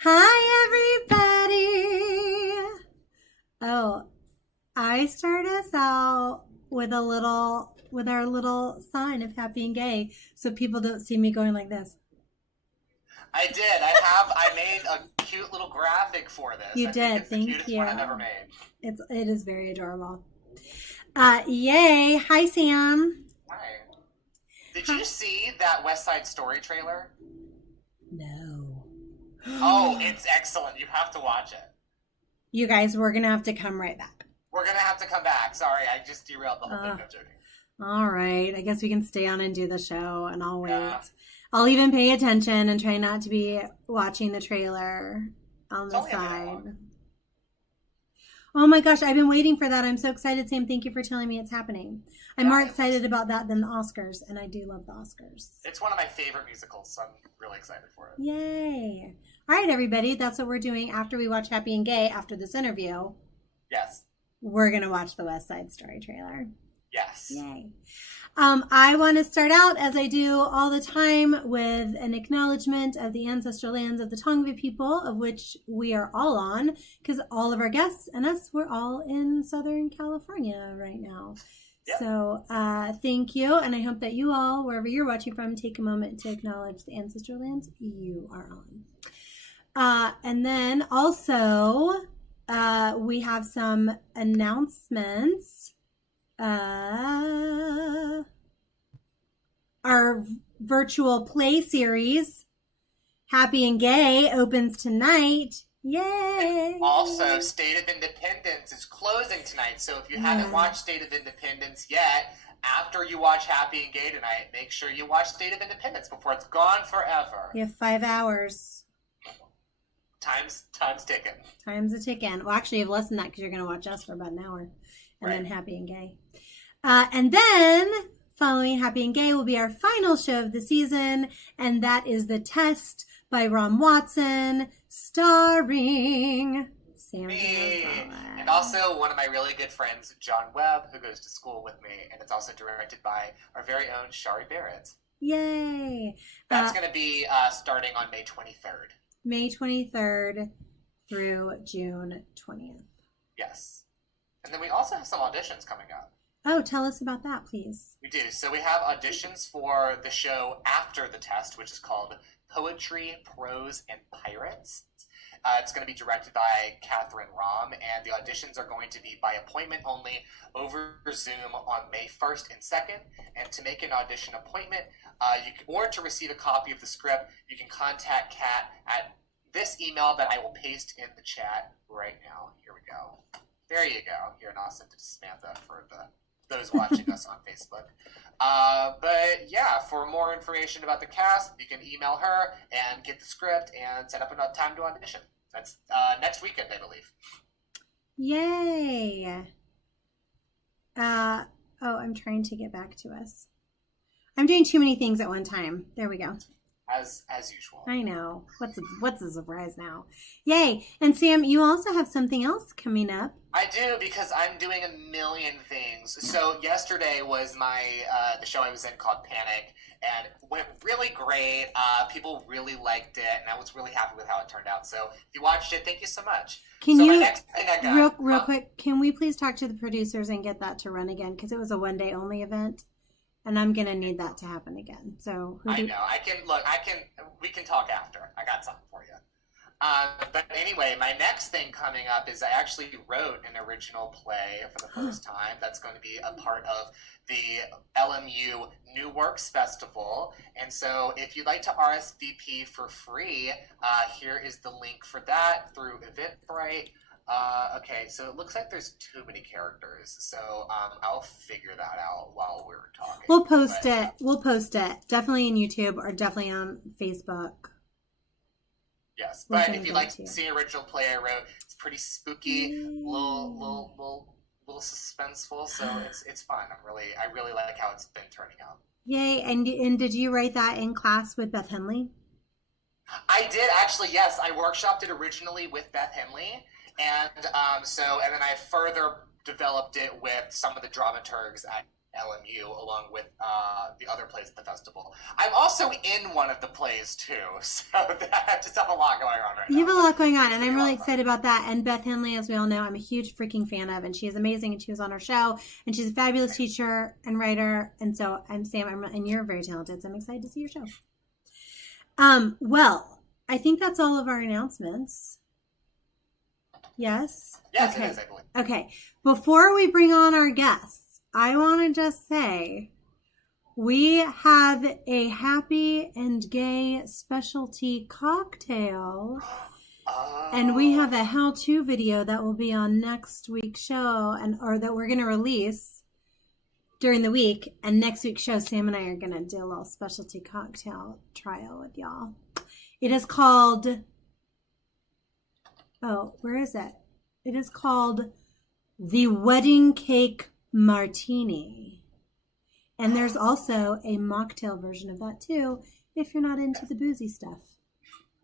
Hi, everybody. Oh, I start us out with our little sign of happy and gay, so people don't see me going like this. I did. I made a cute little graphic for this. You I think did. it's the Thank cutest you. one I've ever made. It is very adorable. Yay! Hi, Sam. Hi. Did Hi. you see that West Side Story trailer? No. Oh, it's excellent. You have to watch it. You guys, we're gonna have to come right back. We're gonna have to come back. Sorry, I just derailed the whole thing. I'm joking. All right. I guess we can stay on and do the show, and I'll wait. Yeah. I'll even pay attention and try not to be watching the trailer on the It's only a minute side. long. Oh my gosh, I've been waiting for that. I'm so excited, Sam. Thank you for telling me it's happening. I'm more Yeah, excited about that than the Oscars, and I do love the Oscars. It's one of my favorite musicals, so I'm really excited for it. Yay. All right, everybody. That's what we're doing after we watch Happy and Gay after this interview. Yes. We're going to watch the West Side Story trailer. Yes. Yay. I want to start out, as I do all the time, with an acknowledgement of the ancestral lands of the Tongva people, of which we are all on, because all of our guests and us, we're all in Southern California right now. Yep. So thank you, and I hope that you all, wherever you're watching from, take a moment to acknowledge the ancestral lands you are on. And then also, we have some announcements. Our virtual play series, Happy and Gay, opens tonight. Yay! Also, State of Independence is closing tonight, so if you haven't watched State of Independence yet, after you watch Happy and Gay tonight, make sure you watch State of Independence before it's gone forever. You have 5 hours. Time's ticking. Time's a ticking. Well, actually, you have less than that because you're going to watch us for about an hour. And Right. then Happy and Gay. And then, following Happy and Gay will be our final show of the season, and that is The Test by Ron Watson, starring Sam Me. Gonzalez. And also one of my really good friends, John Webb, who goes to school with me, and it's also directed by our very own Shari Barrett. Yay! That's going to be starting on May 23rd. May 23rd through June 20th. Yes. And then we also have some auditions coming up. Oh, tell us about that, please. We do. So we have auditions for the show after the test, which is called Poetry, Prose, and Pirates. It's going to be directed by Catherine Rom, and the auditions are going to be by appointment only over Zoom on May 1st and 2nd. And to make an audition appointment, or to receive a copy of the script, you can contact Kat at this email that I will paste in the chat right now. Here we go. There you go. Here, and I'll send it to Samantha for those watching us on Facebook. But yeah, for more information about the cast, you can email her and get the script and set up a time to audition. That's next weekend, I believe. Yay! I'm trying to get back to us. I'm doing too many things at one time. There we go. As usual. I know. What's a surprise now? Yay! And Sam, you also have something else coming up. I do, because I'm doing a million things. So yesterday was the show I was in called Panic, and it went really great. People really liked it, and I was really happy with how it turned out. So if you watched it, thank you so much. Can my you, next thing I got, real quick, can we please talk to the producers and get that to run again? Because it was a one-day only event, and I'm going to need that to happen again. So I know. We can talk after. I got something for you. But anyway, my next thing coming up is I actually wrote an original play for the first time. That's going to be a part of the LMU New Works Festival. And so if you'd like to RSVP for free, here is the link for that through Eventbrite. Okay, so it looks like there's too many characters, so I'll figure that out while we're talking. We'll post it. We'll post it. Definitely on YouTube or definitely on Facebook. Yes, but if you'd like to see an original play I wrote, it's pretty spooky, little suspenseful, so it's fun. I really like how it's been turning out. Yay! And did you write that in class with Beth Henley? I did actually. Yes, I workshopped it originally with Beth Henley, and then I further developed it with some of the dramaturgs at LMU along with the other plays at the festival. I'm also in one of the plays too, so I just have a lot going on right now. You have a lot going on, and I'm really excited about that. And Beth Henley, as we all know, I'm a huge freaking fan of, and she is amazing, and she was on our show, and she's a fabulous teacher and writer. And so I'm Sam, and you're very talented, so I'm excited to see your show. Well, I think that's all of our announcements. Yes? Yes, okay. It is, I believe. Okay. Before we bring on our guests, I want to just say we have a happy and gay specialty cocktail. And we have a how-to video that will be on next week's show, or that we're going to release during the week. And next week's show, Sam and I are going to do a little specialty cocktail trial with y'all. It is called... Oh, where is it? It is called the Wedding Cake Martini. And there's also a mocktail version of that too, if you're not into the boozy stuff.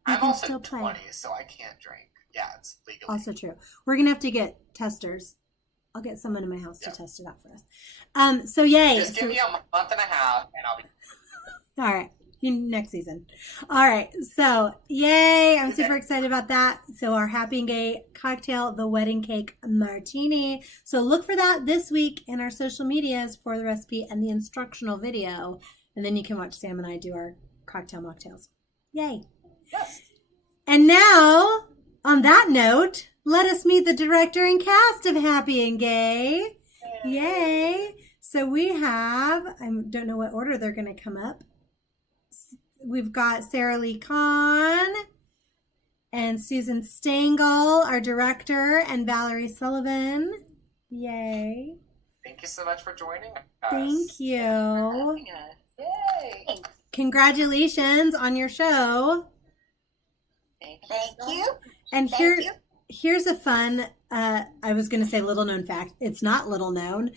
I'm also 20, so I can't drink. Yeah, it's legal. Also true. We're going to have to get testers. I'll get someone in my house to test it out for us. So yay. Just give me a month and a half and I'll be... All right. Next season. All right. So yay. I'm super excited about that. So our happy and gay cocktail, the Wedding Cake Martini. So look for that this week in our social medias for the recipe and the instructional video. And then you can watch Sam and I do our cocktail mocktails. Yay. Yes. And now, on that note, let us meet the director and cast of Happy and Gay. Yay. So we have, I don't know what order they're going to come up. We've got Sarilee Kahn and Susan Stangl, our director, and Valerie Sullivan. Yay. Thank you so much for joining us. Thank you. Yay. Congratulations on your show. Thank you. And here's a fun, I was going to say little known fact. It's not little known.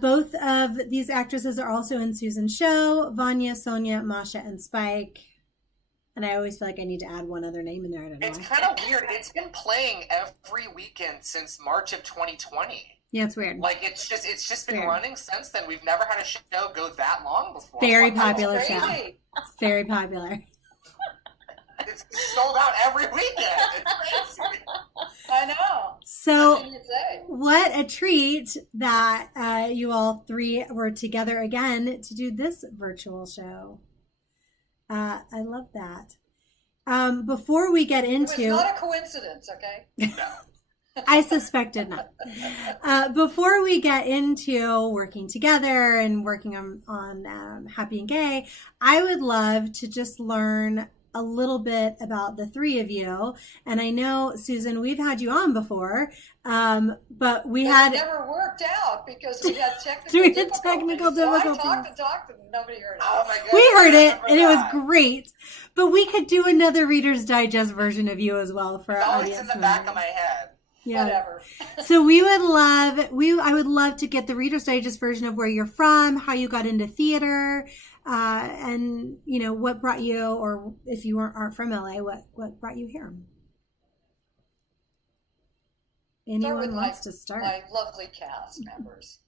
Both of these actresses are also in Susan's show, Vanya, Sonia, Masha, and Spike. And I always feel like I need to add one other name in there. I don't know. It's kind of weird. It's been playing every weekend since March of 2020. Yeah, it's weird. Like it's just been running since then. We've never had a show go that long before. Very popular show. It's very popular. It's sold out every weekend. It's crazy. I know. So, what a treat that you all three were together again to do this virtual show. I love that. Before we get into... It was not a coincidence, okay? No. I suspected not. Before we get into working together and working on Happy and Gay, I would love to just learn a little bit about the three of you. And I know, Susan, we've had you on before, but it never worked out because we had technical difficulties. So I talked, and nobody heard it. Oh my goodness. We heard it, and it was great. But we could do another Reader's Digest version of you as well for our audience. It's in the back of my head. Yeah. Whatever. So I would love to get the Reader's Digest version of where you're from, how you got into theater, and what brought you, or if you aren't from LA, what brought you here? Anyone wants to start? My lovely cast members.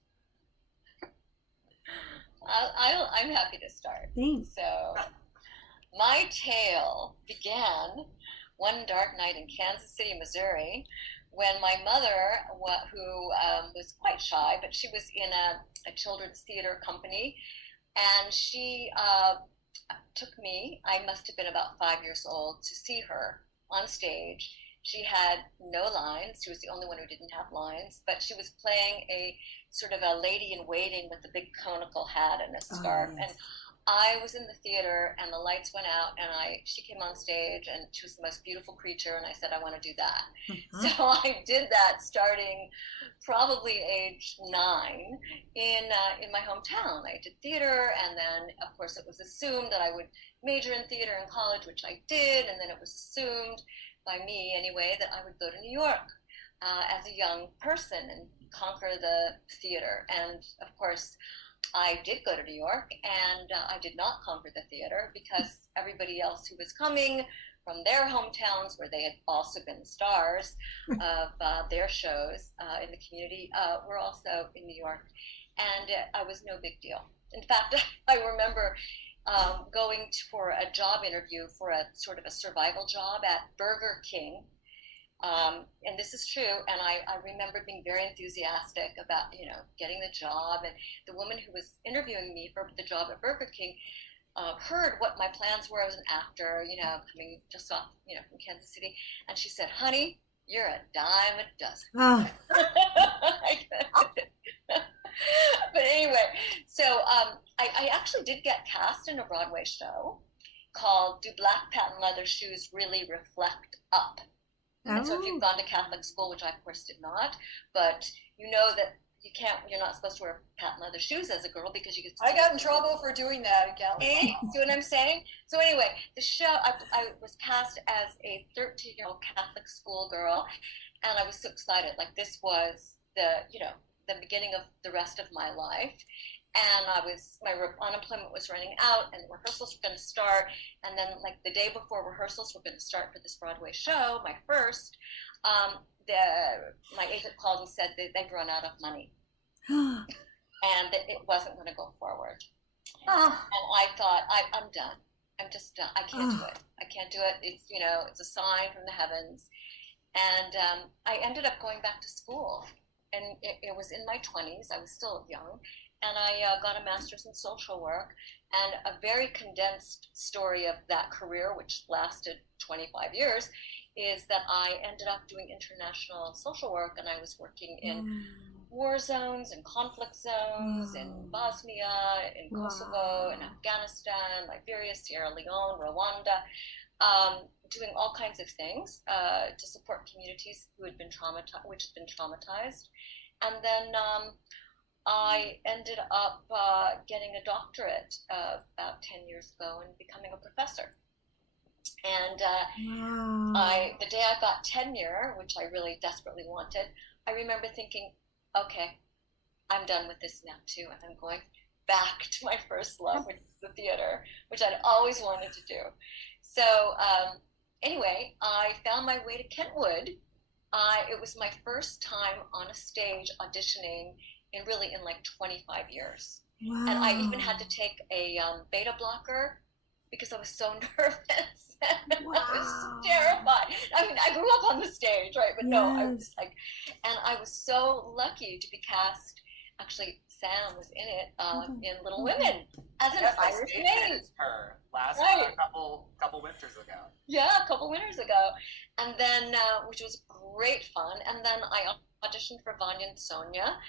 I'm happy to start. Thanks. So, my tale began one dark night in Kansas City, Missouri, when my mother, who was quite shy, but she was in a children's theater company, and she took me, I must have been about 5 years old, to see her on stage. She had no lines. She was the only one who didn't have lines, but she was playing a sort of a lady in waiting with a big conical hat and a scarf. Oh, nice. And I was in the theater, and the lights went out, and she came on stage, and she was the most beautiful creature, and I said, I want to do that. Uh-huh. So I did that starting probably age 9 in my hometown. I did theater, and then, of course, it was assumed that I would major in theater in college, which I did, and then it was assumed, by me anyway, that I would go to New York as a young person and conquer the theater. And, of course, I did go to New York, and I did not conquer the theater because everybody else who was coming from their hometowns, where they had also been stars of their shows in the community, were also in New York. and I was no big deal. In fact, I remember going for a job interview for a sort of a survival job at Burger King. And this is true, and I remember being very enthusiastic about, getting the job. And the woman who was interviewing me for the job at Burger King heard what my plans were as an actor, coming just off, from Kansas City. And she said, "Honey, you're a dime a dozen." Oh. But anyway, so I actually did get cast in a Broadway show called "Do Black Patent Leather Shoes Really Reflect Up?" And so if you've gone to Catholic school, which I of course did not, but you know that you're not supposed to wear patent leather shoes as a girl because you get. I got in trouble for doing that at Catholic school. See what I'm saying? So anyway, the show, I was cast as a 13-year-old Catholic school girl, and I was so excited. Like, this was the beginning of the rest of my life. And my unemployment was running out, and rehearsals were going to start. And then, like, the day before rehearsals were going to start for this Broadway show, my first, my agent called and said that they'd run out of money, and that it wasn't going to go forward. And I thought, I'm done. I'm just done. I can't do it. I can't do it. It's it's a sign from the heavens. And I ended up going back to school, and it was in my 20s. I was still young. And I got a master's in social work, and a very condensed story of that career, which lasted 25 years, is that I ended up doing international social work, and I was working in war zones and conflict zones in Bosnia, in Kosovo, in Afghanistan, Liberia, Sierra Leone, Rwanda, doing all kinds of things to support communities which had been traumatized. And then I ended up getting a doctorate about 10 years ago and becoming a professor. And the day I got tenure, which I really desperately wanted, I remember thinking, okay, I'm done with this now too, and I'm going back to my first love, which is the theater, which I'd always wanted to do. So anyway, I found my way to Kentwood. It was my first time on a stage auditioning in 25 years. Wow. And I even had to take a beta blocker because I was so nervous. Wow. I was terrified. I mean, I grew up on the stage, right? But no, I was and I was so lucky to be cast. Actually, Sam was in it in Little Women as an Irish maid. Her last couple winters ago. Yeah, a couple winters ago. And then, which was great fun. And then I auditioned for Vanya and Sonia.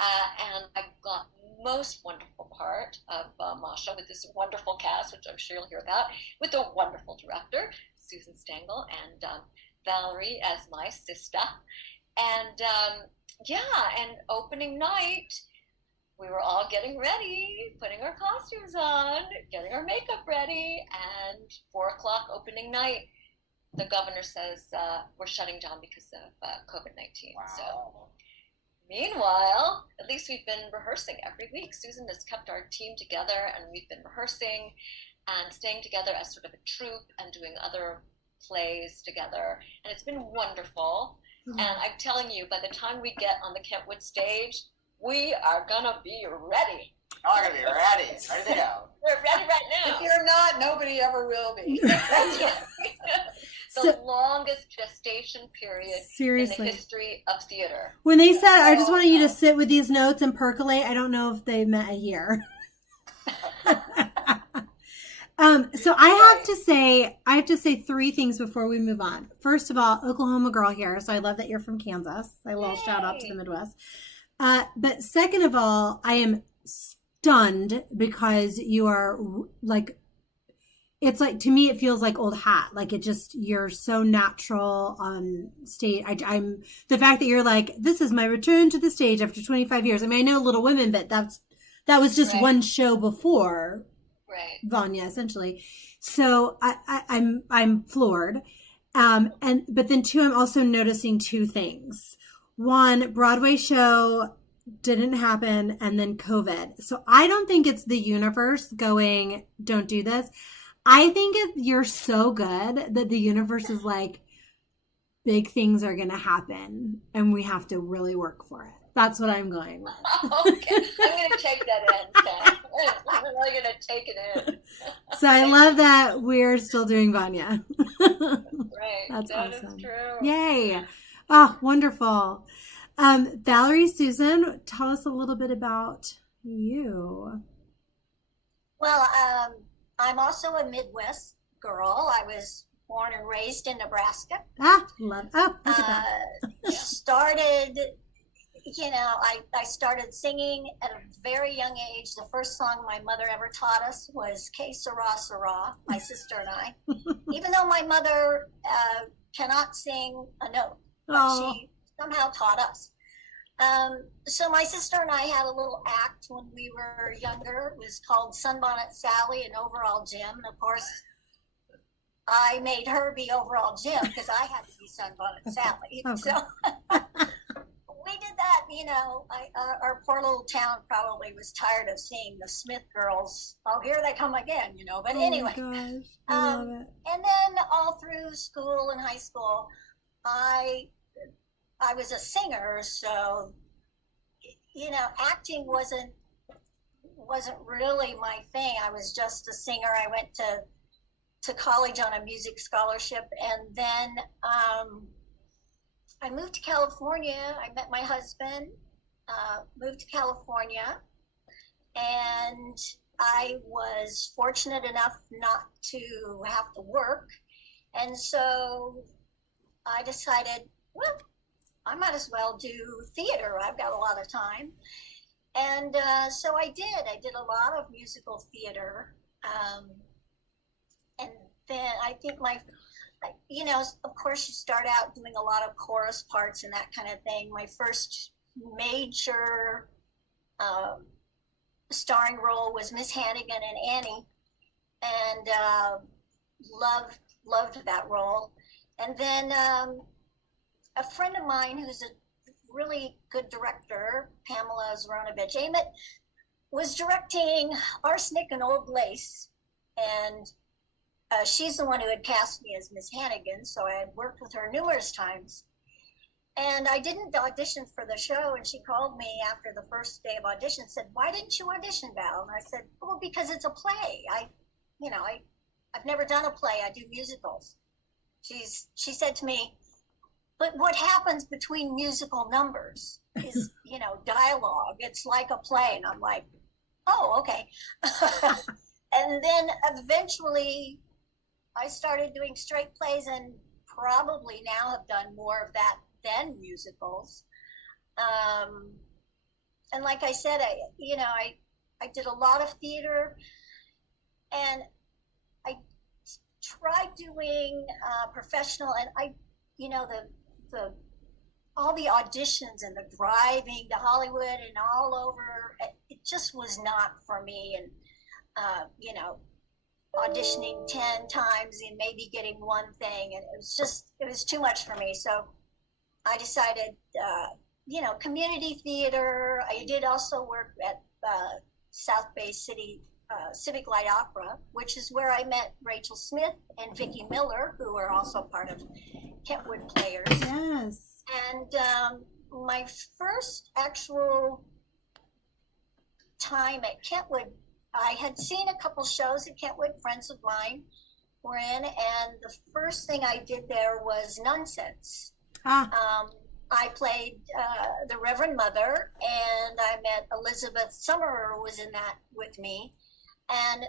And I got most wonderful part of Masha with this wonderful cast, which I'm sure you'll hear about, with a wonderful director, Susan Stangl, and Valerie as my sister. And and opening night, we were all getting ready, putting our costumes on, getting our makeup ready, and 4:00 opening night, the governor says we're shutting down because of COVID-19. Wow. So. Meanwhile, at least we've been rehearsing every week. Susan has kept our team together, and we've been rehearsing and staying together as sort of a troupe and doing other plays together. And it's been wonderful. Mm-hmm. And I'm telling you, by the time we get on the Kentwood stage, we are going to be ready. Oh, we're going to be ready. Ready to go. We're ready right now. If you're not, nobody ever will be. The longest gestation period seriously in the history of theater. When they said, I just wanted you to sit with these notes and percolate, I don't know if they meant a year. So I have to say three things before we move on. First of all, Oklahoma girl here, so I love that you're from Kansas. A little shout out to the Midwest. But second of all, I am stunned because you are it's to me, it feels like old hat. You're so natural on stage. I'm the fact that you're this is my return to the stage after 25 years. I mean, I know Little Women, but that was just one show before Vanya, essentially. So I'm floored. But then two, I'm also noticing two things. One, Broadway show didn't happen, and then COVID. So I don't think it's the universe going, don't do this. I think you're so good that the universe is big things are going to happen and we have to really work for it. That's what I'm going with. Okay, I'm going to take that in, Sam. I'm really going to take it in. So I love that we're still doing Vanya. Right. That's that awesome. Is true. Yay. Oh, wonderful. Valerie, Susan, tell us a little bit about you. Well, I'm also a Midwest girl. I was born and raised in Nebraska. Look at that. Started, I started singing at a very young age. The first song my mother ever taught us was Que Sera Sera, my sister and I. Even though my mother cannot sing a note, but she somehow taught us. So my sister and I had a little act when we were younger. It was called Sunbonnet Sally and Overall Jim. And of course, I made her be Overall Jim because I had to be Sunbonnet Sally. Okay. So we did that, our poor little town probably was tired of seeing the Smith girls. Oh, here they come again, but anyway. Oh my gosh, I love it. And then all through school and high school, I was a singer, so acting wasn't really my thing. I was just a singer. I went to college on a music scholarship, and then I moved to California. I met my husband, moved to California, and I was fortunate enough not to have to work, and so I decided, well, I might as well do theater. I've got a lot of time. And so I did. I did a lot of musical theater. And then I think of course you start out doing a lot of chorus parts and that kind of thing. My first major starring role was Miss Hannigan in Annie. And loved that role. And then a friend of mine who's a really good director, Pamela Zoronovich Amit, was directing Arsenic and Old Lace, and she's the one who had cast me as Miss Hannigan, so I had worked with her numerous times. And I didn't audition for the show, and she called me after the first day of audition and said, "Why didn't you audition, Val?" And I said, "Well, because it's a play. I've never done a play. I do musicals." She said to me, "But what happens between musical numbers is, dialogue. It's like a play." And I'm like, "Oh, okay." And then eventually I started doing straight plays, and probably now have done more of that than musicals. And like I said, I did a lot of theater, and I tried doing professional, and all the auditions and the driving to Hollywood and all over, it just was not for me. And auditioning 10 times and maybe getting one thing, and it was too much for me. So I decided, community theater. I did also work at South Bay City Civic Light Opera, which is where I met Rachel Smith and Vicki Miller, who are also part of Kentwood Players. Yes. And my first actual time at Kentwood, I had seen a couple shows at Kentwood, friends of mine were in, and the first thing I did there was Nonsense. I played the Reverend Mother, and I met Elizabeth Summerer was in that with me, and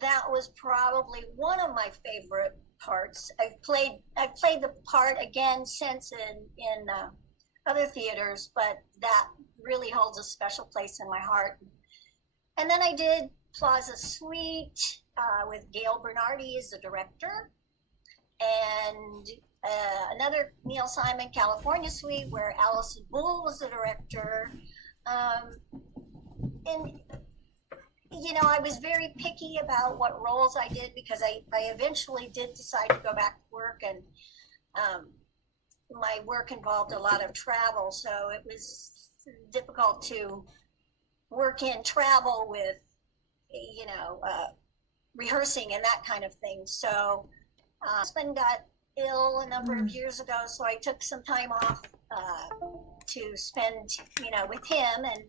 that was probably one of my favorite parts. I've played the part again since in other theaters, but that really holds a special place in my heart. And then I did Plaza Suite with Gail Bernardi as the director, and another Neil Simon California Suite where Allison Bull was the director. And I was very picky about what roles I did, because I eventually did decide to go back to work, and my work involved a lot of travel, so it was difficult to work in travel with, rehearsing and that kind of thing. So husband got ill a number of years ago, so I took some time off to spend, with him, and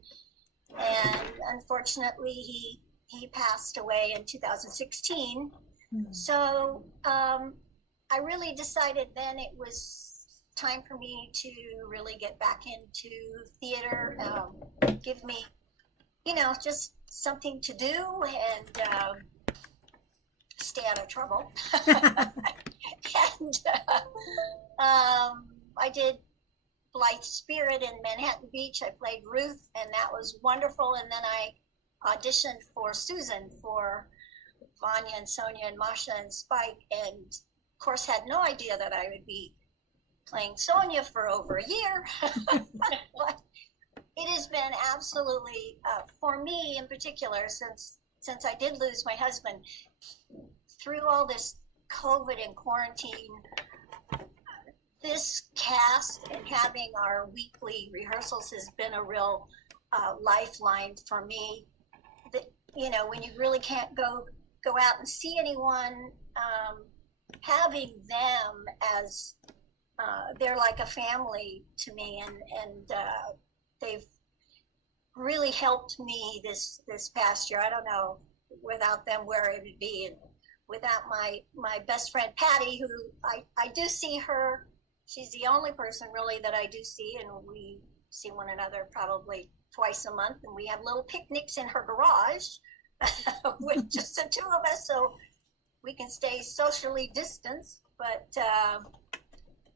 unfortunately he passed away in 2016. So I really decided then it was time for me to really get back into theater, give me, just something to do and stay out of trouble. And I did Blithe Spirit in Manhattan Beach. I played Ruth, and that was wonderful. And then I auditioned for Susan for Vanya and Sonia and Masha and Spike, and of course had no idea that I would be playing Sonia for over a year. But it has been absolutely, for me in particular, since I did lose my husband, through all this COVID and quarantine, this cast and having our weekly rehearsals has been a real lifeline for me. That, when you really can't go out and see anyone, having them as they're like a family to me, and they've really helped me this past year. I don't know without them where it would be, and without my best friend Patty, who I do see her. She's the only person really that I do see, and we see one another probably twice a month, and we have little picnics in her garage with just the two of us, so we can stay socially distanced. But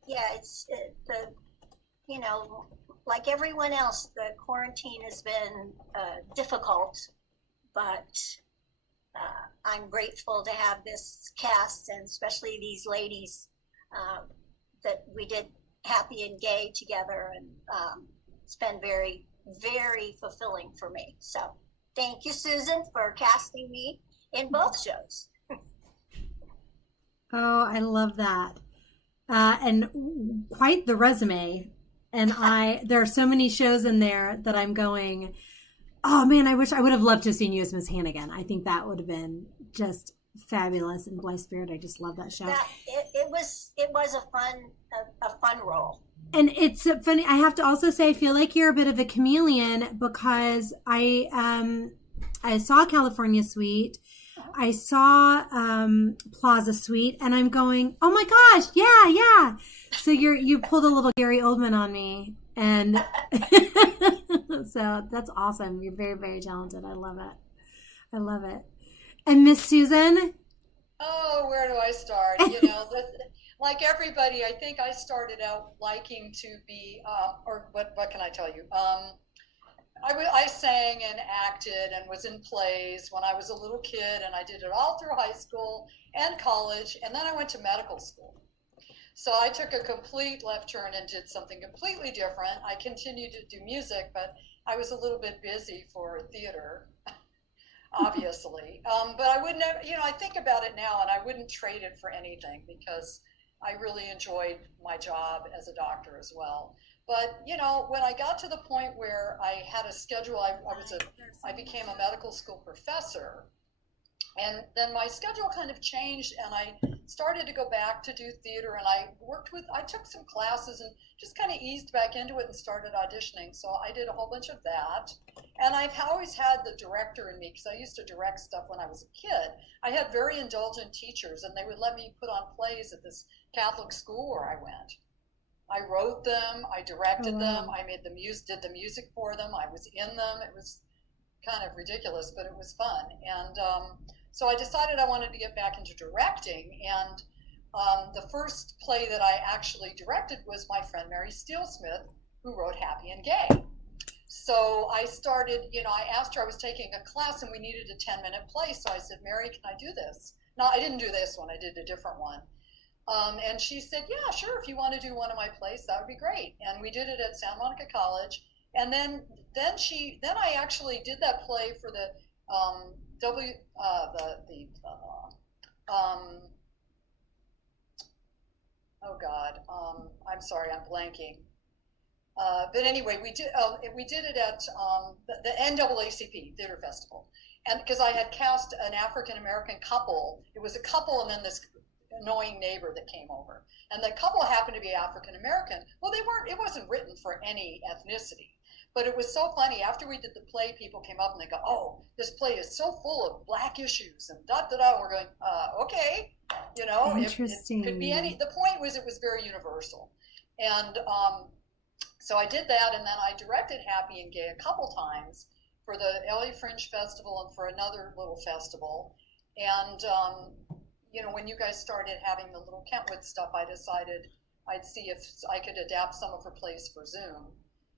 it's like everyone else, the quarantine has been difficult, but I'm grateful to have this cast, and especially these ladies that we did Happy and Gay together, and it's been very, very fulfilling for me. So thank you, Susan, for casting me in both shows. Oh, I love that. And quite the resume. And there are so many shows in there that I'm going, oh man, I wish I would have loved to have seen you as Miss Hannigan. I think that would have been just fabulous. And Blithe Spirit, I just love that show. It was a fun role. And it's funny. I have to also say, I feel like you're a bit of a chameleon, because I saw California Suite, I saw Plaza Suite, and I'm going, oh my gosh, yeah. So you pulled a little Gary Oldman on me, and so that's awesome. You're very, very talented. I love it. And Miss Susan? Oh, where do I start? Like everybody, I think I started out liking to be, or what can I tell you? I sang and acted and was in plays when I was a little kid, and I did it all through high school and college, and then I went to medical school. So I took a complete left turn and did something completely different. I continued to do music, but I was a little bit busy for theater, obviously. But I would never, I think about it now, and I wouldn't trade it for anything, because I really enjoyed my job as a doctor as well. But, when I got to the point where I had a schedule, I became a medical school professor. And then my schedule kind of changed, and I started to go back to do theater, and I took some classes and just kind of eased back into it and started auditioning. So I did a whole bunch of that. And I've always had the director in me, because I used to direct stuff when I was a kid. I had very indulgent teachers, and they would let me put on plays at this Catholic school where I went. I wrote them, I directed them, I did the music for them, I was in them. It was kind of ridiculous, but it was fun. And so I decided I wanted to get back into directing, and the first play that I actually directed was my friend Mary Steele Smith, who wrote Happy and Gay. So I started, I asked her, I was taking a class and we needed a 10-minute play, so I said, Mary, can I do this? No, I didn't do this one, I did a different one. And she said, yeah, sure, if you want to do one of my plays, that would be great. And we did it at Santa Monica College. And then I actually did that play for the I'm sorry, I'm blanking. But anyway, we did it at the NAACP Theater Festival. And because I had cast an African-American couple, it was a couple and then this annoying neighbor that came over. And the couple happened to be African American. Well, it wasn't written for any ethnicity. But it was so funny. After we did the play, people came up and they go, "Oh, this play is so full of Black issues," and da da da. We're going, okay, Interesting. it could be any. The point was, it was very universal, and so I did that, and then I directed Happy and Gay a couple times for the LA Fringe Festival and for another little festival. And when you guys started having the little Kentwood stuff, I decided I'd see if I could adapt some of her plays for Zoom.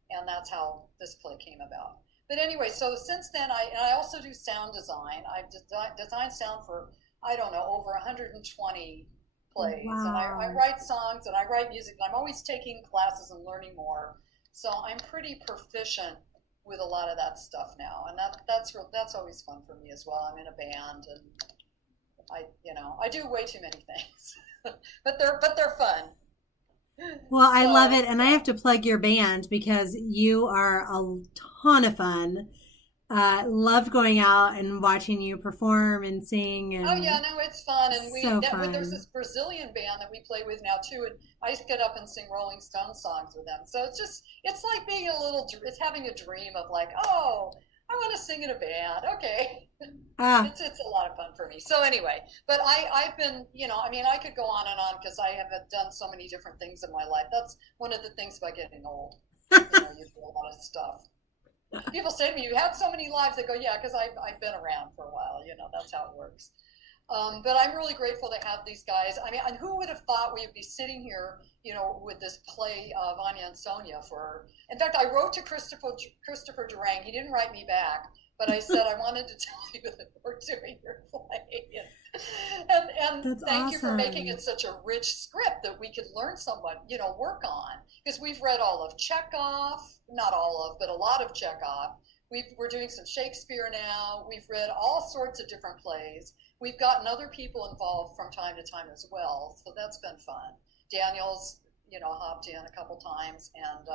And that's how this play came about. But anyway, so since then, I also do sound design. I've designed sound for, I don't know, over 120 plays. Wow. And I write songs and I write music. And I'm always taking classes and learning more. So I'm pretty proficient with a lot of that stuff now. And that's always fun for me as well. I'm in a band and I do way too many things. but they're fun. Well, I love it, and I have to plug your band because you are a ton of fun. Loved going out and watching you perform and sing. And oh yeah, no, it's fun, and fun. There's this Brazilian band that we play with now too, and I get up and sing Rolling Stones songs with them. So it's like being it's having a dream of like, oh, I want to sing in a band. Okay. It's a lot of fun for me. So anyway, but I've been, I could go on and on because I have done so many different things in my life. That's one of the things about getting old. You do a lot of stuff. People say to me, "You have so many lives." I go, "Yeah, because I've been around for a while. That's how it works." But I'm really grateful to have these guys. I mean, and who would have thought we would be sitting here, with this play of Anya and Sonia in fact, I wrote to Christopher Durang. He didn't write me back, but I said, I wanted to tell you that we're doing your play. And That's thank you for awesome. making it such a rich script that we could learn somewhat, work on. Because we've read all of Chekhov, not all of, but a lot of Chekhov. We're doing some Shakespeare now. We've read all sorts of different plays. We've gotten other people involved from time to time as well, so that's been fun. Daniel's, hopped in a couple times, and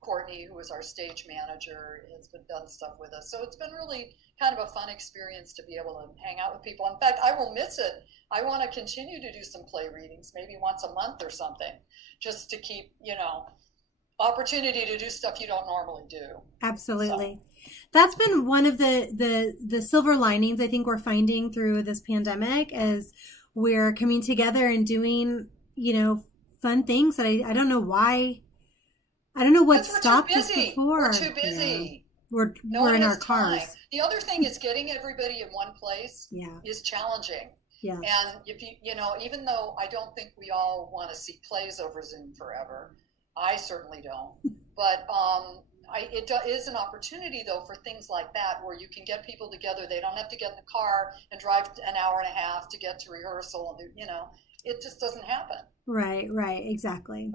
Courtney, who is our stage manager, has done stuff with us. So it's been really kind of a fun experience to be able to hang out with people. In fact, I will miss it. I want to continue to do some play readings, maybe once a month or something, just to keep, opportunity to do stuff you don't normally do. Absolutely. So. That's been one of the silver linings I think we're finding through this pandemic is we're coming together and doing, fun things that I don't know why. I don't know what stopped us before. We're too busy. Yeah. We're in our cars. Time. The other thing is getting everybody in one place is challenging. Yeah. And if even though I don't think we all want to see plays over Zoom forever, I certainly don't. But it is an opportunity, though, for things like that where you can get people together. They don't have to get in the car and drive an hour and a half to get to rehearsal. And it just doesn't happen. Right, exactly.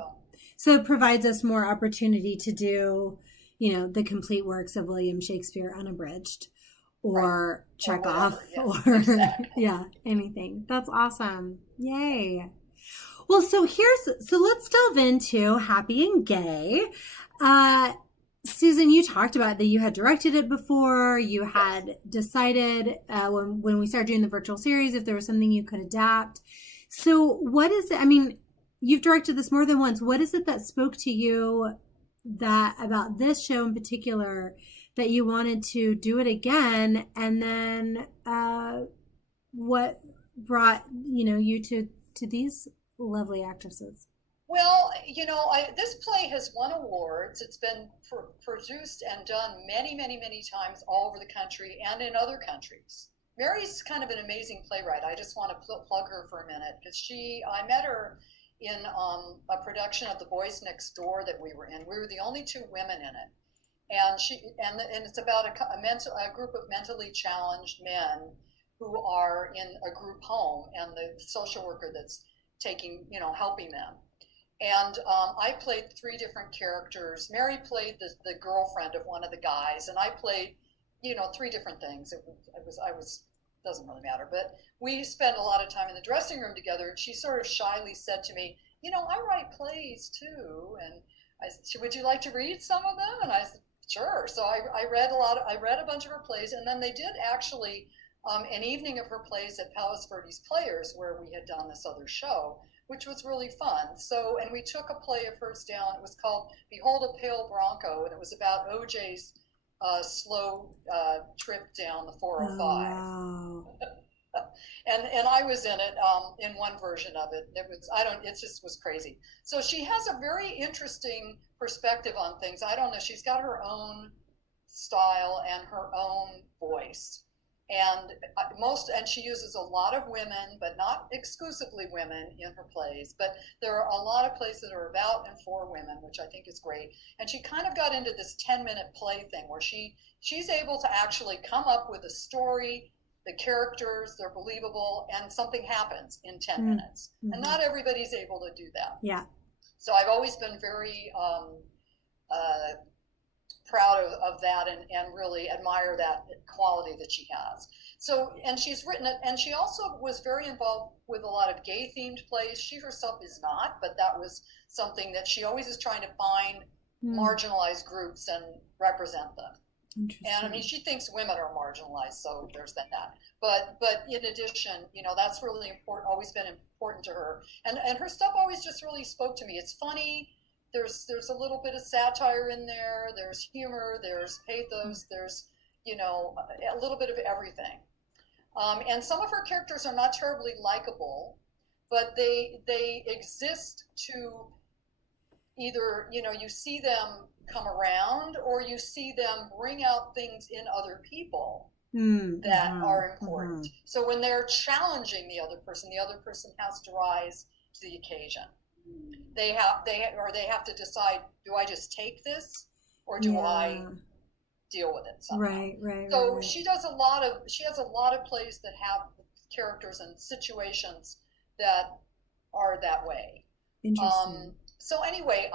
So it provides us more opportunity to do, the complete works of William Shakespeare unabridged or Chekhov or exactly. Anything. That's awesome. Yay. Well, so let's delve into Happy and Gay. Susan, you talked about that you had directed it before. You had decided when we started doing the virtual series if there was something you could adapt. So what is it? I mean, you've directed this more than once. What is it that spoke to you about this show in particular that you wanted to do it again? And then what brought you to these lovely actresses? Well, this play has won awards. It's been produced and done many, many, many times all over the country and in other countries. Mary's kind of an amazing playwright. I just want to plug her for a minute because I met her in a production of The Boys Next Door that we were in. We were the only two women in it, and it's about a group of mentally challenged men who are in a group home, and the social worker that's helping them. And I played three different characters. Mary played the girlfriend of one of the guys, and I played, three different things. Doesn't really matter, but we spent a lot of time in the dressing room together. And she sort of shyly said to me, I write plays too. And I said, would you like to read some of them? And I said, sure. So I read a bunch of her plays, and then they did actually an evening of her plays at Palos Verdes Players, where we had done this other show, which was really fun. So, and we took a play of hers down. It was called Behold a Pale Bronco, and it was about OJ's slow trip down the 405. Oh, wow. And I was in it in one version of it. It just was crazy. So she has a very interesting perspective on things. I don't know. She's got her own style and her own voice. And she uses a lot of women, but not exclusively women in her plays. But there are a lot of plays that are about and for women, which I think is great. And she kind of got into this 10-minute play thing where she's able to actually come up with a story, the characters, they're believable, and something happens in 10 minutes. And not everybody's able to do that. Yeah. So I've always been very proud of that and really admire that quality that she has. So, and she's written it, and she also was very involved with a lot of gay themed plays. She herself is not, but that was something that she always is trying to find marginalized groups and represent them. And I mean, she thinks women are marginalized, so there's that. But in addition, that's really important, always been important to her. And her stuff always just really spoke to me. It's funny. There's a little bit of satire in there. There's humor. There's pathos. There's, a little bit of everything. And some of her characters are not terribly likable, but they exist to either, you see them come around, or you see them bring out things in other people that are important. So when they're challenging the other person has to rise to the occasion. They have to decide, do I just take this, or do I deal with it somehow? Right. So she has a lot of plays that have characters and situations that are that way. Interesting. So anyway,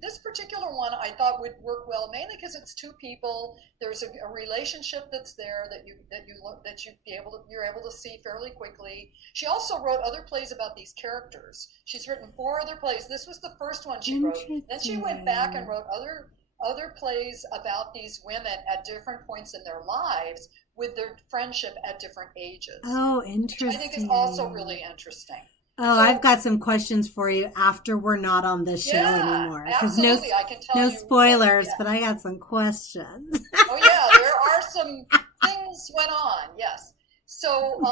this particular one I thought would work well, mainly because it's two people. There's a relationship that's there that you're able to see fairly quickly. She also wrote other plays about these characters. She's written 4 other plays. This was the first one she wrote. Then she went back and wrote other plays about these women at different points in their lives with their friendship at different ages. Oh, interesting. Which I think is also really interesting. Oh, so, I've got some questions for you after we're not on this show anymore. Absolutely, I can tell no you. Spoilers, but I got some questions. Oh yeah, there are some things went on. Yes. So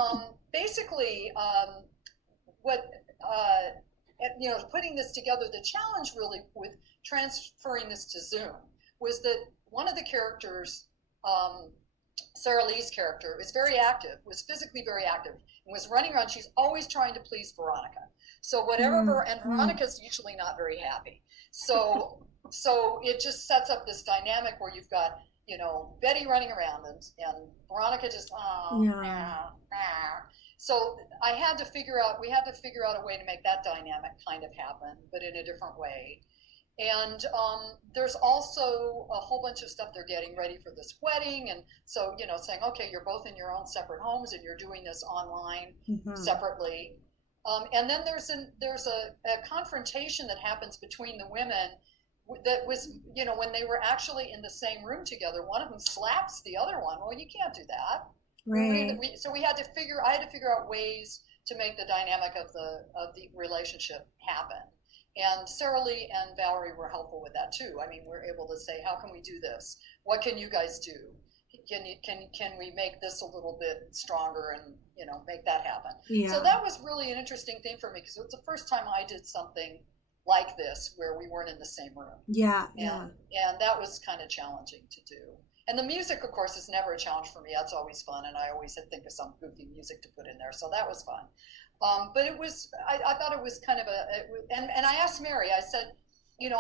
basically, putting this together, the challenge really with transferring this to Zoom was that one of the characters, Sarilee's character, is very active, was physically very active, and was running around. She's always trying to please Veronica. So and Veronica's usually not very happy. So it just sets up this dynamic where you've got, Betty running around and Veronica just, So we had to figure out a way to make that dynamic kind of happen, but in a different way. And there's also a whole bunch of stuff they're getting ready for this wedding. And so, saying, okay, you're both in your own separate homes and you're doing this online separately. And then there's a confrontation that happens between the women that was, when they were actually in the same room together, one of them slaps the other one. Well, you can't do that. Right. So I had to figure out ways to make the dynamic of the relationship happen. And Sarilee and Valerie were helpful with that too. I mean, we're able to say, how can we do this? What can you guys do? Can we make this a little bit stronger and, make that happen? Yeah. So that was really an interesting thing for me because it was the first time I did something like this where we weren't in the same room. Yeah. And that was kind of challenging to do. And the music, of course, is never a challenge for me. That's always fun. And I always think of some goofy music to put in there. So that was fun. But it was, I thought it was kind of and I asked Mary, I said,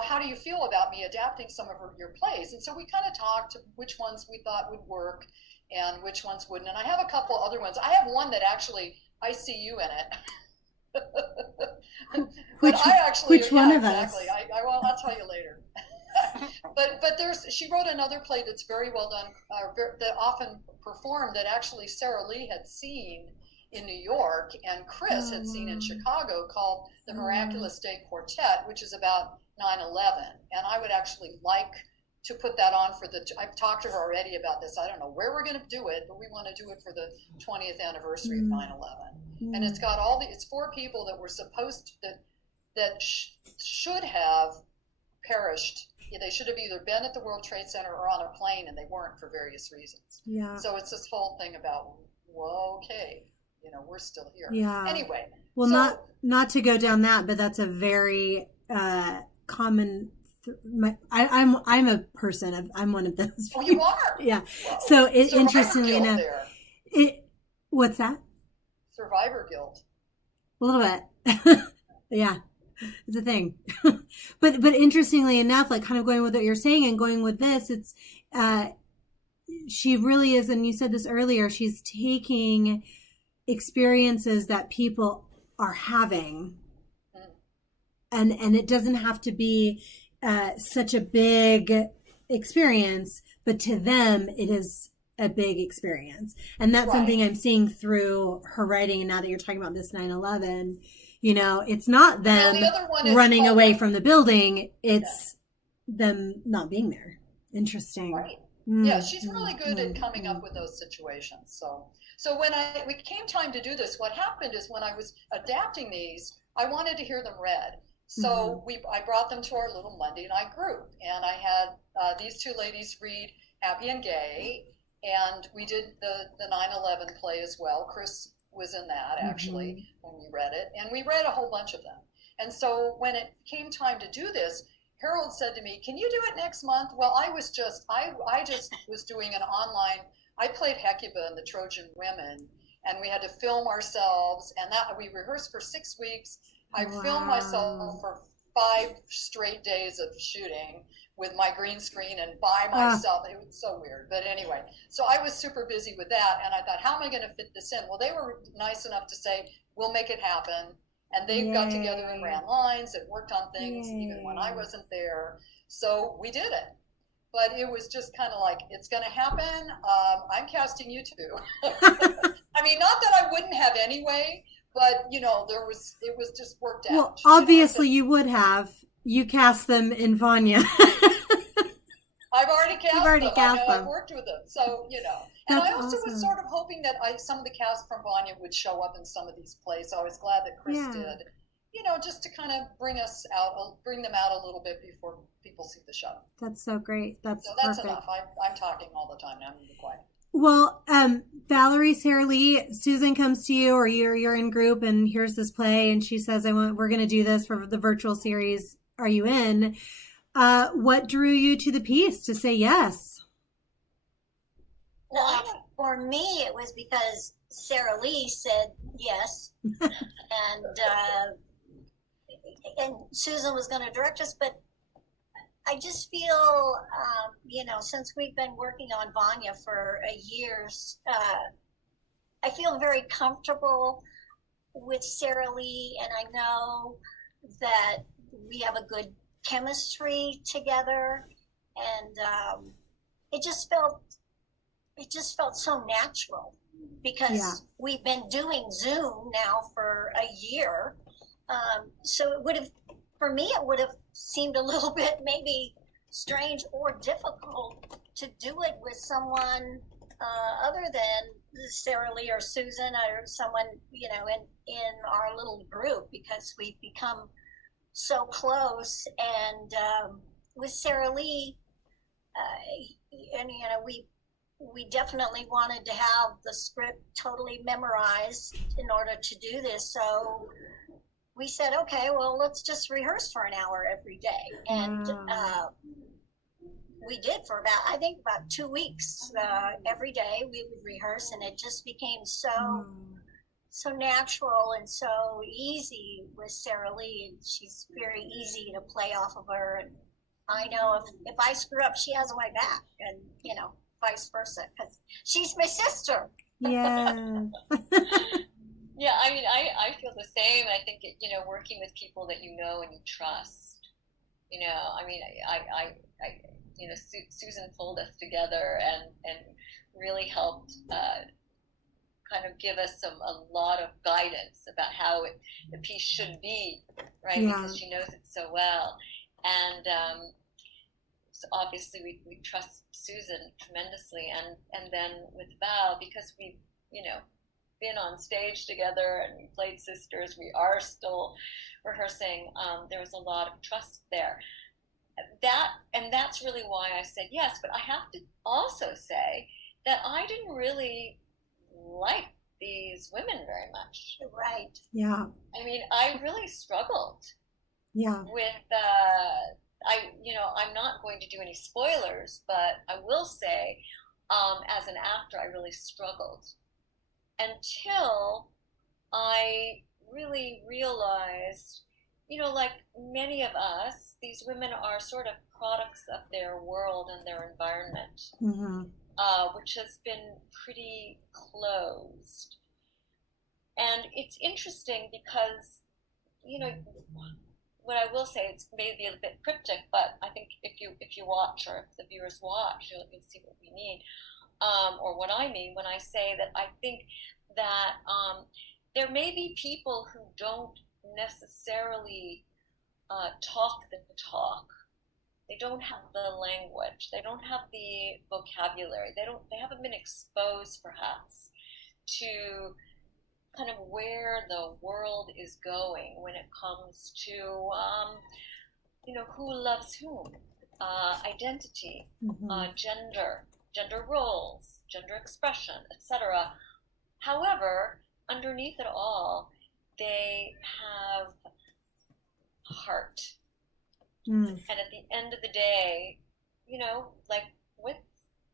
how do you feel about me adapting some of your plays? And so we kind of talked which ones we thought would work and which ones wouldn't. And I have a couple other ones. I have one that actually, I see you in it. Which one of us? I'll tell you later. But she wrote another play that's very well done, that often performed, that actually Sarilee had seen in New York and Chris had seen in Chicago, called the Miraculous Quartet, which is about 9/11. And I would actually like to put that on for I've talked to her already about this. I don't know where we're going to do it, but we want to do it for the 20th anniversary of 9/11. And it's got it's 4 people that were supposed to, that should have perished. They should have either been at the World Trade Center or on a plane, and they weren't for various reasons. Yeah. So it's this whole thing about, well, okay, we're still here. Yeah. Anyway. Well, not to go down that, but that's a very common. I'm a person. I'm one of those. Oh, you are. Yeah. Whoa. So Survivor interestingly guilt enough, there. What's that? Survivor guilt. A little bit. Yeah, it's a thing. but interestingly enough, like kind of going with what you're saying and going with this, it's she really is, and you said this earlier, she's taking experiences that people are having, and it doesn't have to be such a big experience, but to them it is a big experience. And that's something I'm seeing through her writing. And now that you're talking about this 9/11, it's not them running away from the building, it's them not being there. Interesting. Right. Yeah, she's really good at coming up with those situations. So when it came time to do this, what happened is when I was adapting these, I wanted to hear them read. So I brought them to our little Monday night group, and I had these 2 ladies read Happy and Gay, and we did the 9/11 play as well. Chris was in that actually when we read it, and we read a whole bunch of them. And so when it came time to do this, Harold said to me, "Can you do it next month?" Well, I just was doing an online. I played Hecuba in the Trojan Women, and we had to film ourselves, and that we rehearsed for 6 weeks. I filmed myself for 5 straight days of shooting with my green screen and by myself. It was so weird. But anyway, so I was super busy with that. And I thought, how am I going to fit this in? Well, they were nice enough to say, we'll make it happen. And they got together and ran lines and worked on things even when I wasn't there. So we did it. But it was just kind of like, it's going to happen. I'm casting you too. I mean, not that I wouldn't have anyway, but it was just worked out. Well, obviously you would have. You cast them in Vanya. I've already cast them. I've worked with them. So, And That's I also awesome. was sort of hoping that some of the cast from Vanya would show up in some of these plays. So I was glad that Chris did. Just to kind of bring them out a little bit before people see the show. That's so great. That's perfect. Enough. I'm talking all the time now. I'm going to be quiet. Well, Valerie, Sarilee, Susan comes to you, or you're in group, and here's this play, and she says, we're going to do this for the virtual series. Are you in? What drew you to the piece to say yes? For me, it was because Sarilee said yes, and Susan was going to direct us, but I just feel, since we've been working on Vanya for a year, I feel very comfortable with Sarilee, and I know that we have a good chemistry together, and it just felt so natural because we've been doing Zoom now for a year. So it would have seemed a little bit maybe strange or difficult to do it with someone other than Sarilee or Susan or someone, in our little group, because we've become so close. And with Sarilee, we definitely wanted to have the script totally memorized in order to do this. So we said, okay, well, let's just rehearse for an hour every day. And we did for about 2 weeks. Every day we would rehearse, and it just became so natural and so easy with Sarilee. And she's very easy to play off of her. And I know if I screw up, she has my back, and, vice versa, because she's my sister. Yeah. Yeah, I mean, I feel the same. I think, working with people that you know and you trust, I mean, Susan pulled us together and really helped kind of give us a lot of guidance about how the piece should be, right? Yeah. Because she knows it so well. And So obviously we trust Susan tremendously, and then with Val, because we've, been on stage together and we played sisters, we are still rehearsing. There was a lot of trust there. That's really why I said yes. But I have to also say that I didn't really like these women very much. Right. Yeah. I mean, I really struggled Yeah. with I'm not going to do any spoilers, but I will say, as an actor, I really struggled until I really realized, like many of us, these women are sort of products of their world and their environment, which has been pretty closed. And it's interesting because, what I will say, it's maybe a bit cryptic, but I think if you watch, or if the viewers watch, you'll see what we mean, or what I mean when I say that I think that there may be people who don't necessarily talk the talk. They don't have the language. They don't have the vocabulary. They haven't been exposed, perhaps, to kind of where the world is going when it comes to, who loves whom, identity, gender roles, gender expression, etc. However, underneath it all, they have heart. And at the end of the day, like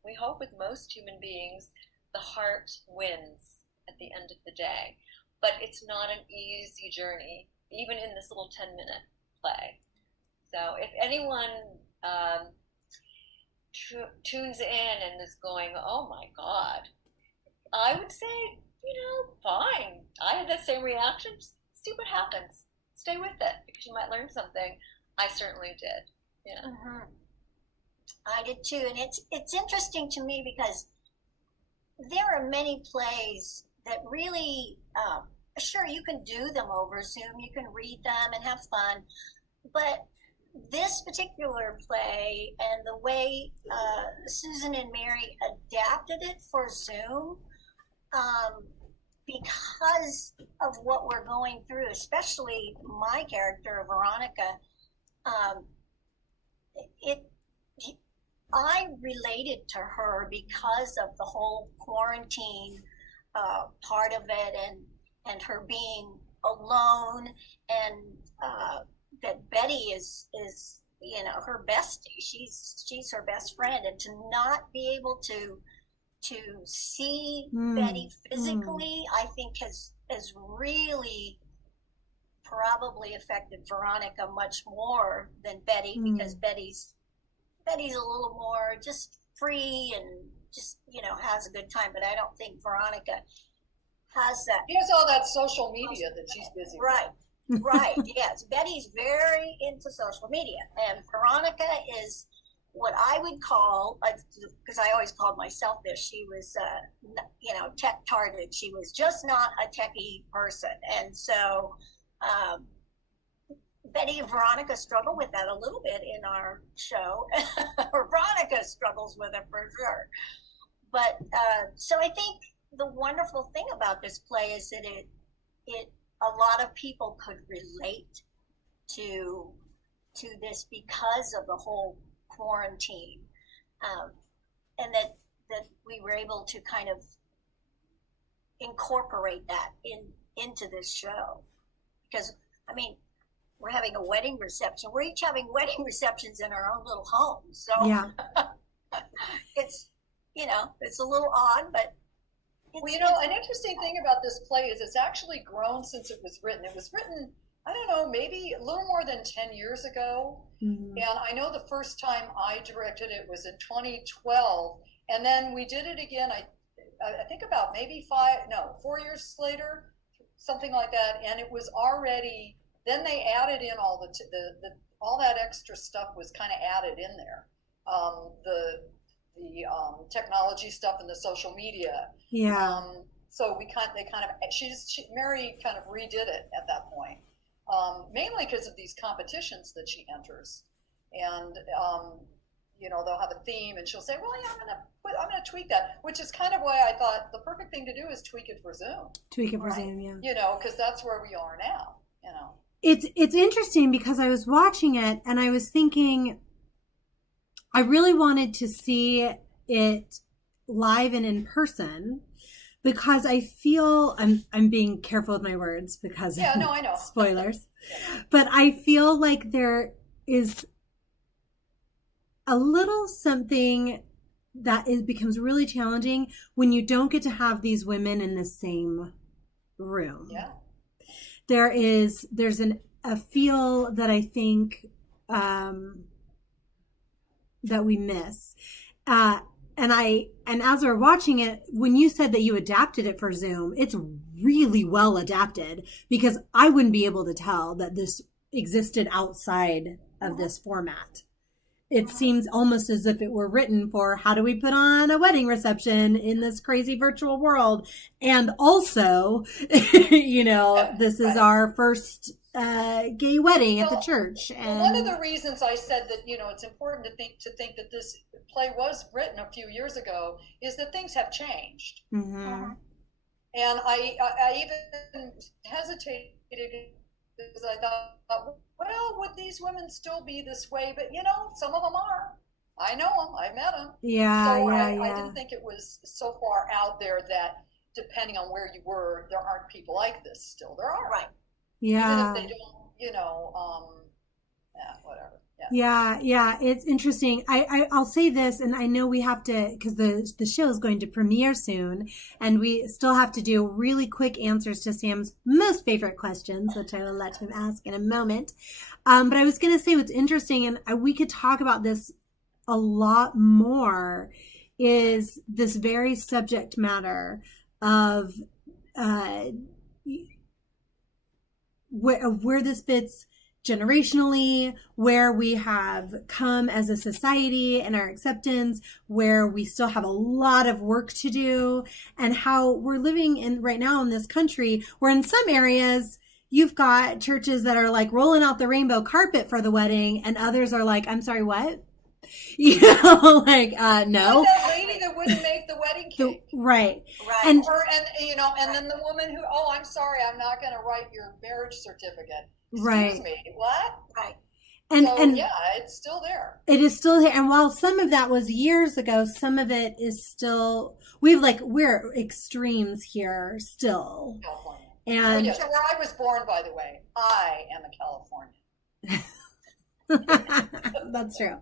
we hope with most human beings, the heart wins at the end of the day. But it's not an easy journey, even in this little 10-minute play. So if anyone tunes in and is going, oh my God, I would say, fine. I had that same reaction. Just see what happens. Stay with it, because you might learn something. I certainly did. Yeah. I did too. And it's interesting to me because there are many plays that really, sure, you can do them over Zoom, you can read them and have fun, but this particular play and the way Susan and Mary adapted it for Zoom, because of what we're going through, especially my character, Veronica, I related to her because of the whole quarantine part of it, and her being alone, and that Betty is her bestie. She's her best friend, and to not be able to see Betty physically, I think has really probably affected Veronica much more than Betty, because Betty's a little more just free and just has a good time. But I don't think Veronica has that. She has all that social media that she's busy with. Right. Yes, Betty's very into social media, and Veronica is what I would call, because I always called myself this, she was tech tarded. She was just not a techie person, and so Betty and Veronica struggle with that a little bit in our show. Or Veronica struggles with it for sure. But so I think the wonderful thing about this play is that it a lot of people could relate to this because of the whole quarantine, and that we were able to kind of incorporate that into this show. Because I mean, we're having a wedding reception. We're each having wedding receptions in our own little homes. So yeah. It's a little odd, but an interesting thing about this play is it's actually grown since it was written. It was written, I don't know, maybe a little more than 10 years ago. And I know the first time I directed it was in 2012. And then we did it again, I think about maybe 4 years later, something like that. And it was already, then they added in all all that extra stuff was kind of added in there. The technology stuff and the social media. Yeah. So Mary kind of redid it at that point, mainly because of these competitions that she enters, and they'll have a theme, and she'll say, well, yeah, I'm gonna tweak that, which is kind of why I thought the perfect thing to do is tweak it for Zoom. Tweak it for Zoom, yeah. Because that's where we are now. It's interesting because I was watching it and I was thinking I really wanted to see it live and in person because I feel I'm being careful with my words because I know spoilers, but I feel like there is a little something that becomes really challenging when you don't get to have these women in the same room. Yeah. There's a feel that I think that we miss. And as we're watching it, when you said that you adapted it for Zoom, it's really well adapted because I wouldn't be able to tell that this existed outside of this format. It seems almost as if it were written for how do we put on a wedding reception in this crazy virtual world. And also, this is our first gay wedding at the church. And one of the reasons I said that, it's important to think that this play was written a few years ago is that things have changed. Mm-hmm. And I even hesitated because I thought, well, would these women still be this way? But, some of them are. I know them. I met them. Yeah, so yeah. I didn't think it was so far out there that depending on where you were, there aren't people like this still. There are. Right. Yeah. Even if they don't, whatever. Yeah, it's interesting. I'll say this, and I know we have to, because the show is going to premiere soon, and we still have to do really quick answers to Sam's most favorite questions, which I will let him ask in a moment. But I was going to say what's interesting, and we could talk about this a lot more, is this very subject matter of where this fits generationally, where we have come as a society and our acceptance, where we still have a lot of work to do, and how we're living in right now in this country where in some areas you've got churches that are like rolling out the rainbow carpet for the wedding and others are like, I'm sorry, what? No. That lady that wouldn't make the wedding cake. Right. And then the woman who, I'm sorry, I'm not going to write your marriage certificate. Excuse me, what? Right. And it's still there. It is still there. And while some of that was years ago, some of it is still, we're extremes here still. California. And so where I was born, by the way, I am a Californian. That's true.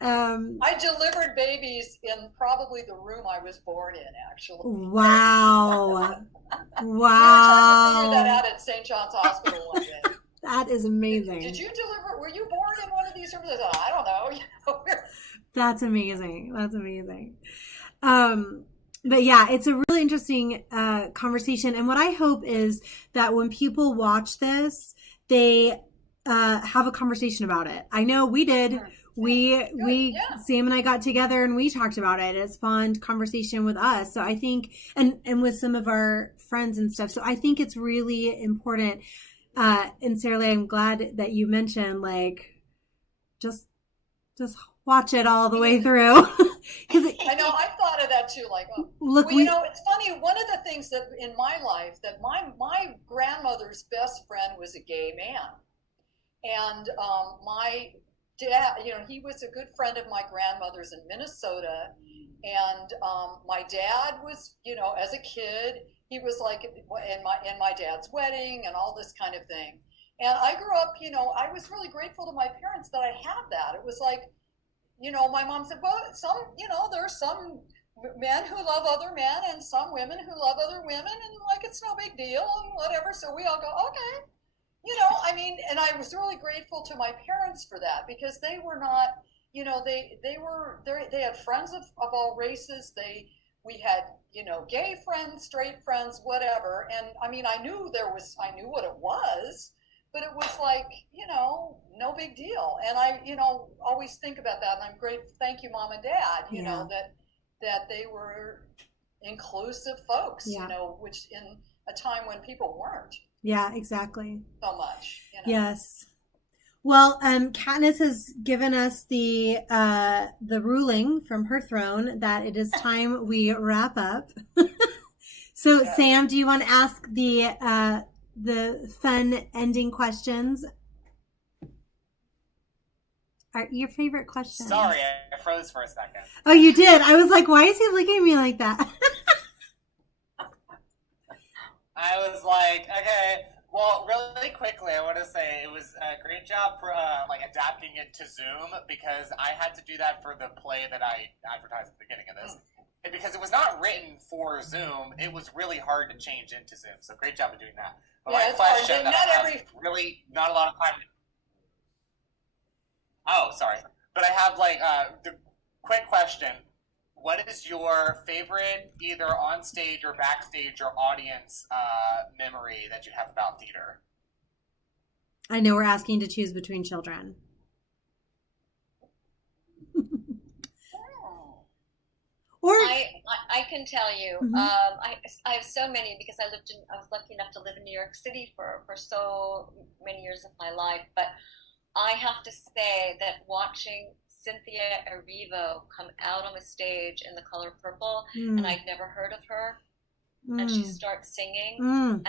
I delivered babies in probably the room I was born in, actually. Wow. We were trying to figure that out at St. John's Hospital one day. That is amazing. Did you deliver? Were you born in one of these rooms? I don't know. That's amazing. But yeah, it's a really interesting conversation. And what I hope is that when people watch this, they have a conversation about it. I know we did. Sam and I got together and we talked about it. It spawned conversation with us. So I think, and with some of our friends and stuff. So I think it's really important. And Sarilee, I'm glad that you mentioned just watch it all the way through. I know, I thought of that too. It's funny. One of the things that in my life that my grandmother's best friend was a gay man. And my dad, he was a good friend of my grandmother's in Minnesota. And my dad was, as a kid, he was like in my dad's wedding and all this kind of thing. And I grew up, I was really grateful to my parents that I had that. It was like, my mom said, well, there's some men who love other men and some women who love other women, and it's no big deal and whatever. So we all go, okay. And I was really grateful to my parents for that because they were not, they had friends of all races. We had, gay friends, straight friends, whatever. And I knew I knew what it was, but it was like, no big deal. And I, always think about that. And I'm grateful. Thank you, Mom and Dad, that they were inclusive folks, which in a time when people weren't. Yeah, exactly. So much. Yes. Well, Katniss has given us the ruling from her throne that it is time we wrap up. So, Yeah. Sam, do you want to ask the fun ending questions? Your favorite questions? Sorry, I froze for a second. Oh, you did? I was like, why is he looking at me like that? I was like, okay. Well, really quickly, I want to say it was a great job for like adapting it to Zoom, because I had to do that for the play that I advertised at the beginning of this. And because it was not written for Zoom, it was really hard to change into Zoom. So great job of doing that. But Yeah, my it's hard. question that Not I have every- really not a lot of time. Oh, sorry. But I have like the quick question. What is your favorite, either on stage or backstage or audience memory that you have about theater? I know we're asking to choose between children. Or I can tell you, Mhm. I have so many, because I was lucky enough to live in New York City for so many years of my life. But I have to say that watching Cynthia Erivo come out on the stage in The Color Purple, and I'd never heard of her, and she starts singing, and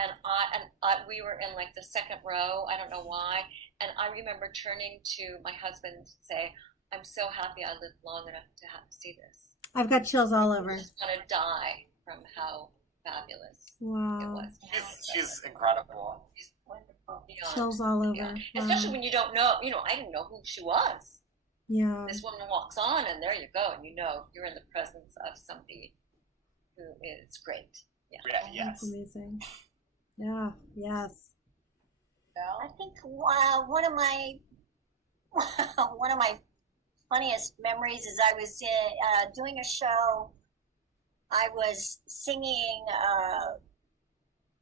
we were in like the second row. I don't know why, and I remember turning to my husband and say, "I'm so happy I lived long enough to have to see this." I've got chills all over. I just want to die from how fabulous it Wow. was. She's incredible. She's wonderful. Beyond. Chills all over. Yeah. Wow. Especially when you don't know, I didn't know who she was. Yeah. This woman walks on, and there you go, and you're in the presence of somebody who is great. Yeah. Yes. That's amazing. Yeah. Yes. I think one of my funniest memories is I was doing a show. I was singing,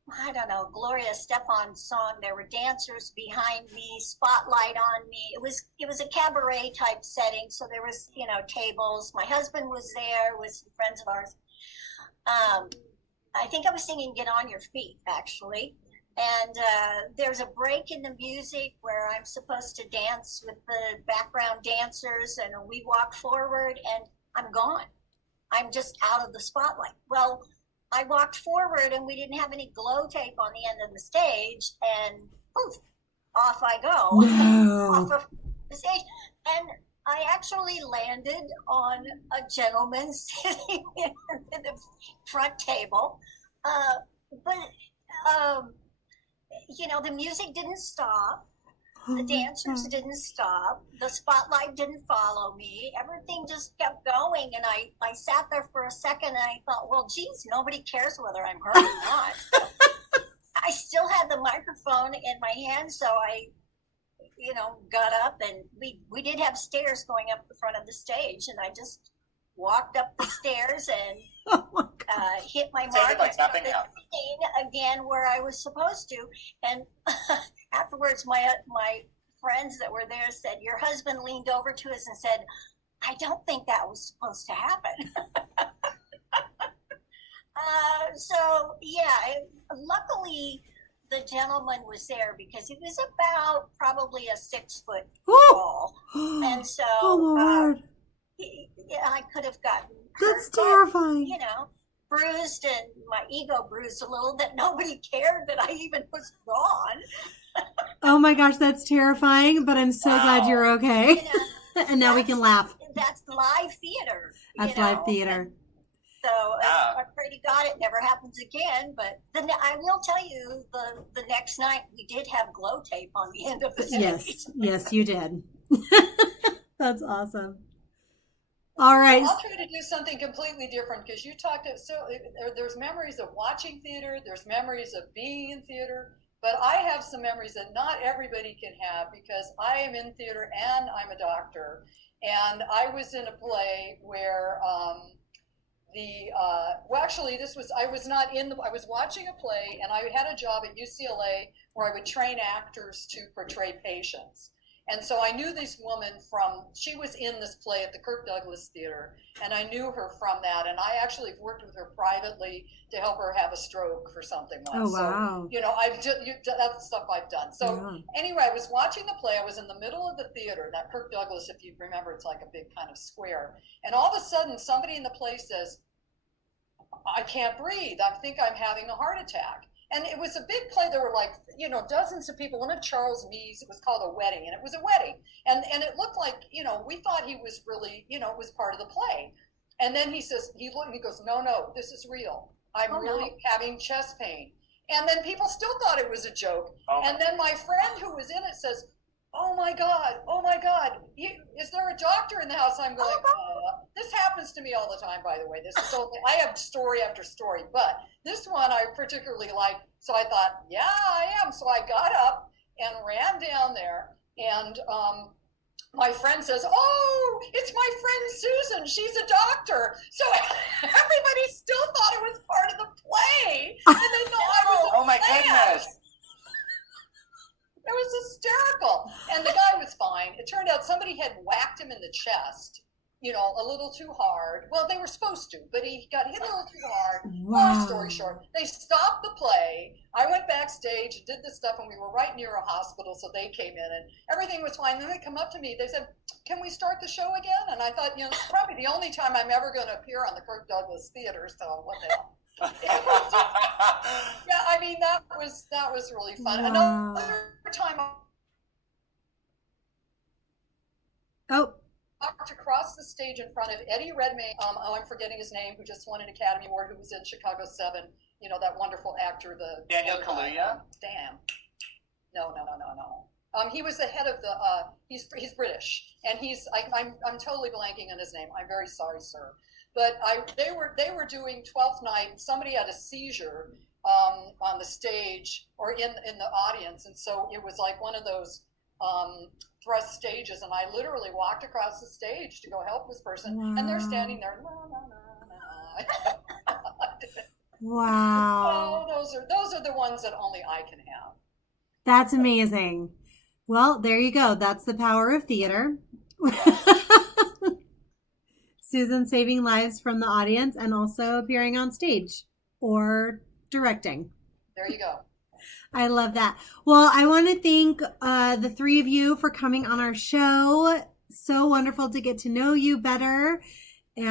I don't know, Gloria Estefan's song. There were dancers behind me, spotlight on me. It was a cabaret type setting, so there was tables. My husband was there with some friends of ours. I think I was singing "Get on Your Feet," actually. And there's a break in the music where I'm supposed to dance with the background dancers, and we walk forward, and I'm gone. I'm just out of the spotlight. Well, I walked forward, and we didn't have any glow tape on the end of the stage, and poof, off I go. No. Off of the stage. And I actually landed on a gentleman sitting at the front table. The music didn't stop. The dancers didn't stop. The spotlight didn't follow me. Everything just kept going. And I sat there for a second, and I thought, well, geez, nobody cares whether I'm hurt or not. I still had the microphone in my hand, so I got up, and we did have stairs going up the front of the stage, and I just walked up the stairs and hit my mark like nothing else. again where I was supposed to. And afterwards, my friends that were there said, your husband leaned over to us and said, I don't think that was supposed to happen. Luckily the gentleman was there, because he was about probably a 6-foot tall, and so Lord. I could have gotten That's hurt, but, terrifying. bruised, and my ego bruised a little, that nobody cared that I even was gone. Oh my gosh, that's terrifying, but I'm so glad you're okay. And now we can laugh. That's live theater. That's live theater. So I'm afraid to God it never happens again. But I will tell you, the next night we did have glow tape on the end of the stage. Yes, you did. That's awesome. All right. I'll try to do something completely different, because you talked. There's memories of watching theater. There's memories of being in theater. But I have some memories that not everybody can have, because I am in theater and I'm a doctor. And I was in a play where I was watching a play, and I had a job at UCLA where I would train actors to portray patients. And so I knew this woman she was in this play at the Kirk Douglas Theater, and I knew her from that. And I actually worked with her privately to help her have a stroke for something once. Oh, wow. So, that's the stuff I've done. So anyway, I was watching the play. I was in the middle of the theater. That Kirk Douglas, if you remember, it's like a big kind of square. And all of a sudden, somebody in the play says, I can't breathe. I think I'm having a heart attack. And it was a big play. There were dozens of people. One of Charles Mee's, it was called A Wedding, and it was a wedding. And it looked like, we thought he was really, it was part of the play. And then he says, he goes, no, this is real. I'm really having chest pain. And then people still thought it was a joke. Oh. And then my friend who was in it says, oh my God, is there a doctor in the house? I'm going, this happens to me all the time, by the way. I have story after story, but this one I particularly like. So I thought, yeah, I am. So I got up and ran down there, and my friend says, oh, it's my friend Susan. She's a doctor. So everybody still thought it was part of the play. And they thought I was oh my goodness. It was hysterical. And the guy was fine. It turned out somebody had whacked him in the chest, a little too hard. Well, they were supposed to, but he got hit a little too hard. Wow. Long story short, they stopped the play. I went backstage and did this stuff, and we were right near a hospital, so they came in, and everything was fine. Then they come up to me. They said, can we start the show again? And I thought, it's probably the only time I'm ever going to appear on the Kirk Douglas Theater, so what the hell. Yeah, I mean, that was really fun. Wow. Another time I walked across the stage in front of Eddie Redmayne, I'm forgetting his name, who just won an Academy Award, who was in Chicago 7, that wonderful actor, Daniel Kaluuya? Damn. No. He was the head of the, he's British, and I'm totally blanking on his name. I'm very sorry, sir. But they were doing 12th Night, and somebody had a seizure on the stage or in the audience, and so it was like one of those thrust stages, and I literally walked across the stage to go help this person. Wow. And they're standing there. Wow. Oh, those are the ones that only I can have. That's amazing. Well, there you go. That's the power of theater. Susan saving lives from the audience and also appearing on stage or directing. There you go. I love that. Well, I want to thank the three of you for coming on our show. So wonderful to get to know you better. And